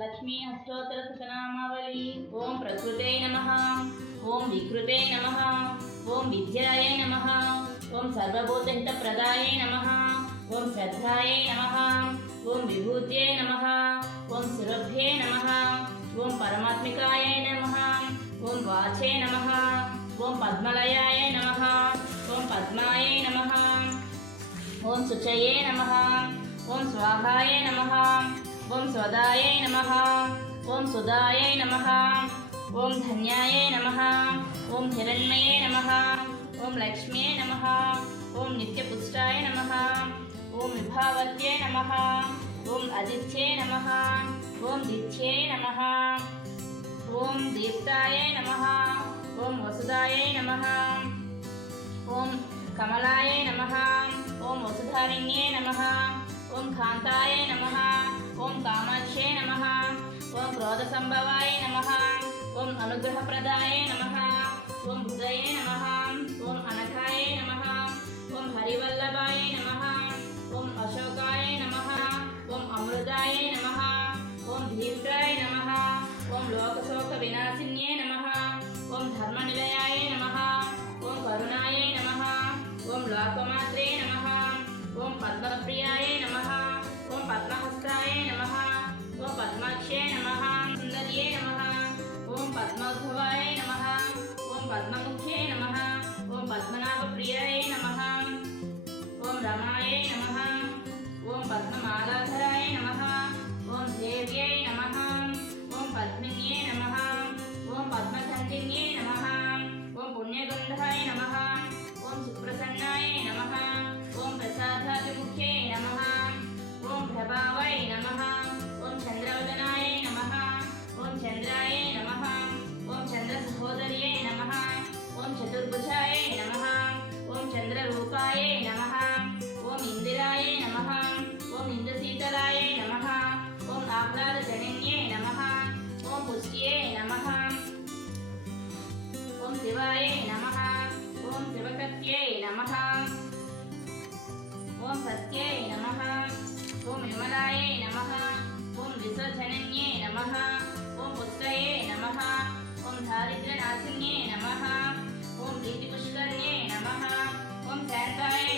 लक्ष्मी अष्टोत्तर सुतनामावली। ओम प्रकृते नमः, ओम विकृते नमः, ओम विद्याय नमः, ओम सर्वभूतहितप्रदाय नमः, ओम श्रद्धाय नमः, ओम विभूत्यै नमः, ओम सुरभ्ये नमः, ओम परमात्मिकाय नमः, ओम वाचे नमः, ओम पद्मलयाय नमः, ओम पद्माय नमः, ओम शुचये नमः, ओम स्वाहाय नमः, ओम स्वदाय नमः, ओम सुदाय नमः, ओम धन्याय नमः, ओम हिरण्मये नमः, ओम लक्ष्म्ये नमः, ओम नित्यपुष्टाय नमः, ओम विभावत्ये नमः, ओम अदित्ये नमः, ओम दित्ये नमः, ओम दीप्ताय नमः, ओम वसुदाय नमः, ओम कमलाय नमः, ओम वसुधारिण्ये नमः, ओम कांताय नमः, ओम कामाक्ष्ये नमः, ओम क्रोधसंभवाय नमः, ओम अनुग्रहप्रदाय नमः, ओम हृदये नमः, ओम अनघाय नमः, ओम हरिवल्लभाय नमः, ओम अशोकाय नमः, ओम अमृताय नमः, ओम दीप्ताय नमः, ओम लोकशोकविनाशिन्ये नमः, ओम धर्मनिलयाय नमः, ओम करुणाय नमः, ओम लोकमात्रे नमः, ओम पद्मप्रियाय नमः, ओम पद्महस्ताय नमः, ओम पद्माक्ष्ये नमः, सुंदर्ये नमः, ओम पद्मोद्भवाय नमः, ओम पद्ममुख्ये नमः, ओम पद्मनाभप्रियाय नमः, ओम रमाय नमः, ओम पद्ममालाधराय नमः, ओम देव्यै नमः, ओम पद्मिन्ये नमः, ओम पद्मचन्दिन्ये नमः, ओम पुण्यगन्धाय नमः, ओम सुप्रसन्नाय नमः, ओम प्रसादाभिमुख्ये नमः, ओम प्रभावै नमः, ओम चन्द्रवदनाय नमः, ओम चन्द्राय नमः, ओम चन्द्रसहोदर्ये नमः, ओम चतुर्भुजाय नमः, ओम चन्द्ररूपाय नमः, ओम इन्दिराय नमः, ओम इन्दुशीतलाय नमः, ओम आह्लादजनन्ये नमः, ओम पुष्ट्ये नमः, ओम शिवाय नमः, ओम शिवकत्यै नमः, ओम सत्यै नमः, ओम विमलाय नमः, ओम विश्वजनन्ये नमः, ओम पुष्टये नमः, ओम दारिद्र्यनाशिन्ये नमः, ओम प्रीतिपुष्कर्ये नमः, ओम शान्ताय